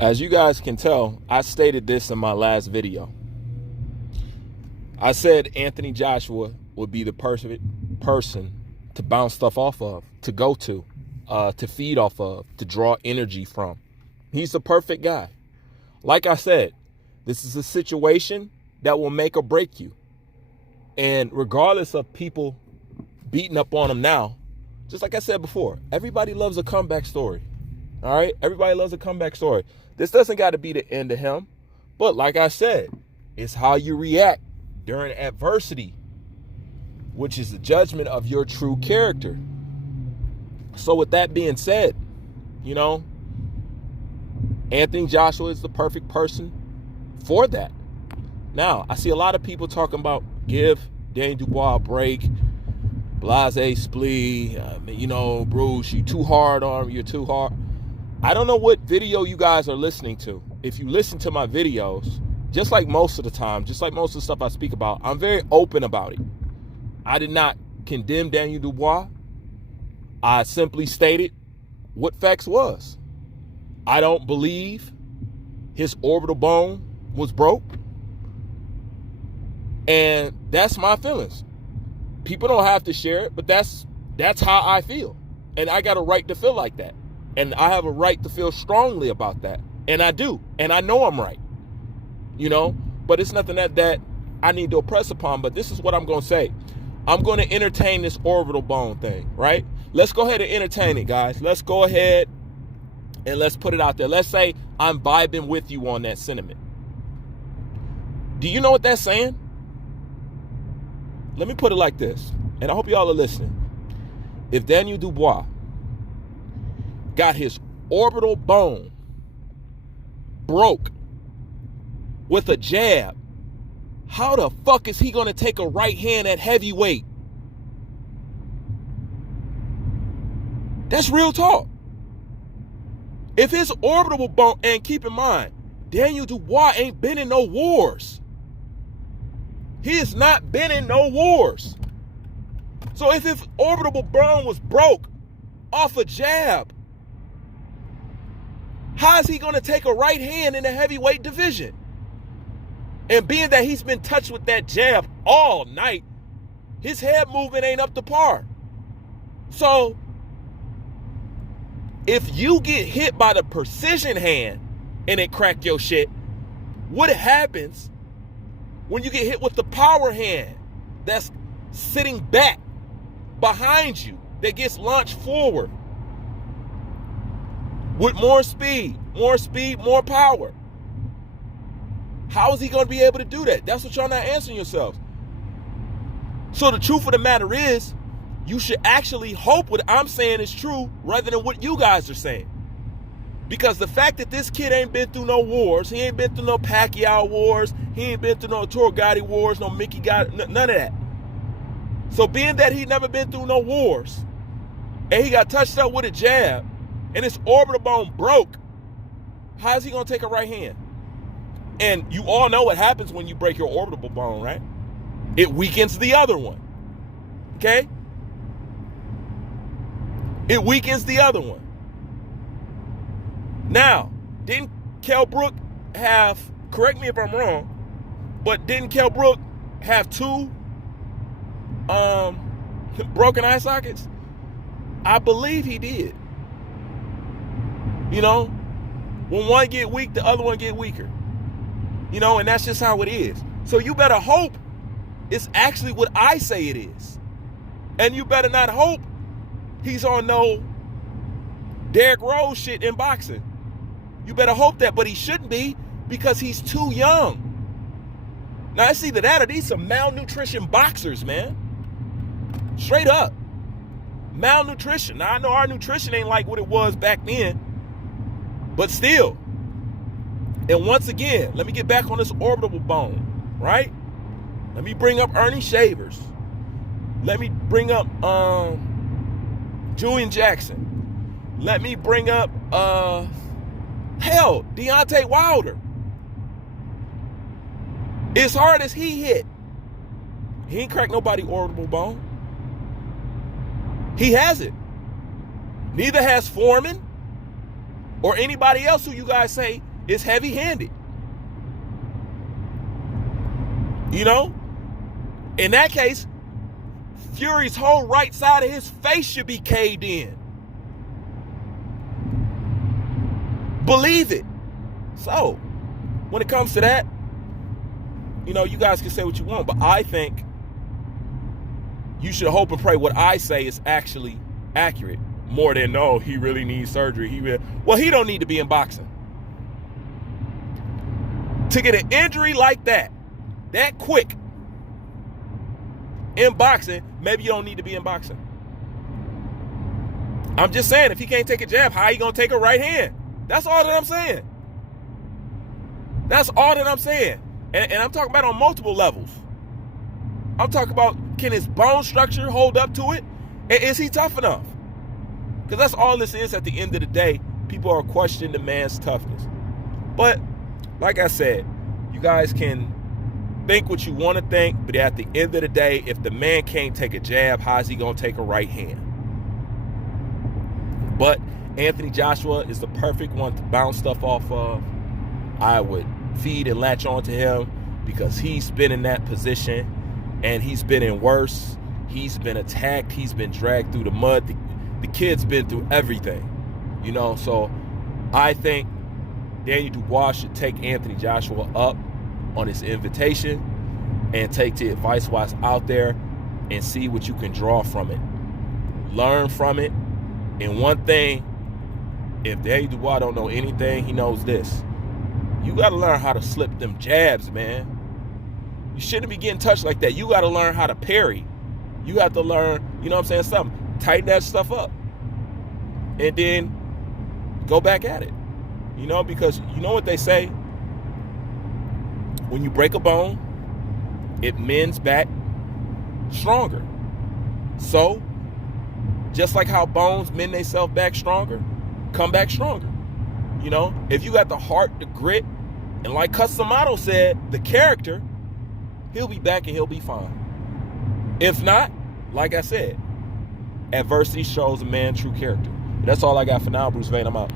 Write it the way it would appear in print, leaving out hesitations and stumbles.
As you guys can tell, I stated this in my last video. I said Anthony Joshua would be the perfect person to bounce stuff off of, to go to feed off of, to draw energy from. He's the perfect guy. Like I said, this is a situation that will make or break you. And regardless of people beating up on him now, just like I said before, everybody loves a comeback story. All right? Everybody loves a comeback story. This doesn't got to be the end of him. But like I said, it's how you react during adversity, which is the judgment of your true character. So with that being said, you know, Anthony Joshua is the perfect person for that. Now, I see a lot of people talking about give Daniel Dubois a break, blase splee, you know, Bruce, you too hard on him, you're too hard. I don't know what video you guys are listening to. If you listen to my videos, just like most of the time, just like most of the stuff I speak about, I'm very open about it. I did not condemn Daniel Dubois. I simply stated what facts was. I don't believe his orbital bone was broke. And that's my feelings. People don't have to share it, but that's how I feel. And I got a right to feel like that. And I have a right to feel strongly about that. And I do. And I know I'm right. You know, but it's nothing that I need to oppress upon. But this is what I'm going to say. I'm going to entertain this orbital bone thing, right? Let's go ahead and entertain it, guys. Let's go ahead and let's put it out there. Let's say I'm vibing with you on that sentiment. Do you know what that's saying? Let me put it like this, and I hope y'all are listening. If Daniel Dubois got his orbital bone broke with a jab, how the fuck is he going to take a right hand at heavyweight? That's real talk. If his orbital bone, and keep in mind, Daniel Dubois ain't been in no wars. He has not been in no wars. So if his orbital bone was broke off a jab, how is he going to take a right hand in the heavyweight division? And being that he's been touched with that jab all night, his head movement ain't up to par. So if you get hit by the precision hand and it crack your shit, what happens when you get hit with the power hand that's sitting back behind you, that gets launched forward with more speed, more power? How is he going to be able to do that? That's what y'all not answering yourselves. So the truth of the matter is, you should actually hope what I'm saying is true rather than what you guys are saying. Because the fact that this kid ain't been through no wars, he ain't been through no Pacquiao wars, he ain't been through no Toro Gotti wars, no Mickey Gotti, none of that. So being that he never been through no wars, and he got touched up with a jab, and his orbital bone broke, how is he going to take a right hand? And you all know what happens when you break your orbital bone, right? It weakens the other one. Okay? It weakens the other one. Now, didn't Kell Brook have, correct me if I'm wrong, but didn't Kell Brook have two broken eye sockets? I believe he did. You know, when one get weak, the other one get weaker. You know, and that's just how it is. So you better hope it's actually what I say it is. And you better not hope he's on no Derrick Rose shit in boxing. You better hope that, but he shouldn't be because he's too young. Now, it's either that or these some malnutrition boxers, man. Straight up. Malnutrition. Now, I know our nutrition ain't like what it was back then, but still. And once again, let me get back on this orbital bone, right? Let me bring up Ernie Shavers. Let me bring up Julian Jackson. Let me bring up Deontay Wilder. As hard as he hit, he ain't cracked nobody orbital bone. He hasn't. Neither has Foreman or anybody else who you guys say is heavy-handed. You know? In that case, Fury's whole right side of his face should be caved in. Believe it. So, when it comes to that, you know, you guys can say what you want, but I think you should hope and pray what I say is actually accurate. More than, no, he really needs surgery. Well, he don't need to be in boxing. To get an injury like that quick, in boxing, maybe you don't need to be in boxing. I'm just saying, if he can't take a jab, how he gonna take a right hand? That's all that I'm saying. That's all that I'm saying. And I'm talking about on multiple levels. I'm talking about, can his bone structure hold up to it? And is he tough enough? Because that's all this is at the end of the day. People are questioning the man's toughness. But, like I said, you guys can think what you want to think, but at the end of the day, if the man can't take a jab, how's he going to take a right hand? But Anthony Joshua is the perfect one to bounce stuff off of. I would feed and latch on to him because he's been in that position and he's been in worse. He's been attacked. He's been dragged through the mud. The kid's been through everything, you know. So I think Daniel Dubois should take Anthony Joshua up on his invitation and take the advice while it's out there and see what you can draw from it. Learn from it. And one thing, if Daniel Dubois don't know anything, he knows this. You got to learn how to slip them jabs, man. You shouldn't be getting touched like that. You got to learn how to parry. You have to learn, you know what I'm saying, something. Tighten that stuff up. And then go back at it. You know, because you know what they say? When you break a bone, it mends back stronger. So, just like how bones mend themselves back stronger, come back stronger. You know, if you got the heart, the grit, and like Customato said, the character, he'll be back and he'll be fine. If not, like I said, adversity shows a man true character. That's all I got for now, Bruce Vane. I'm out.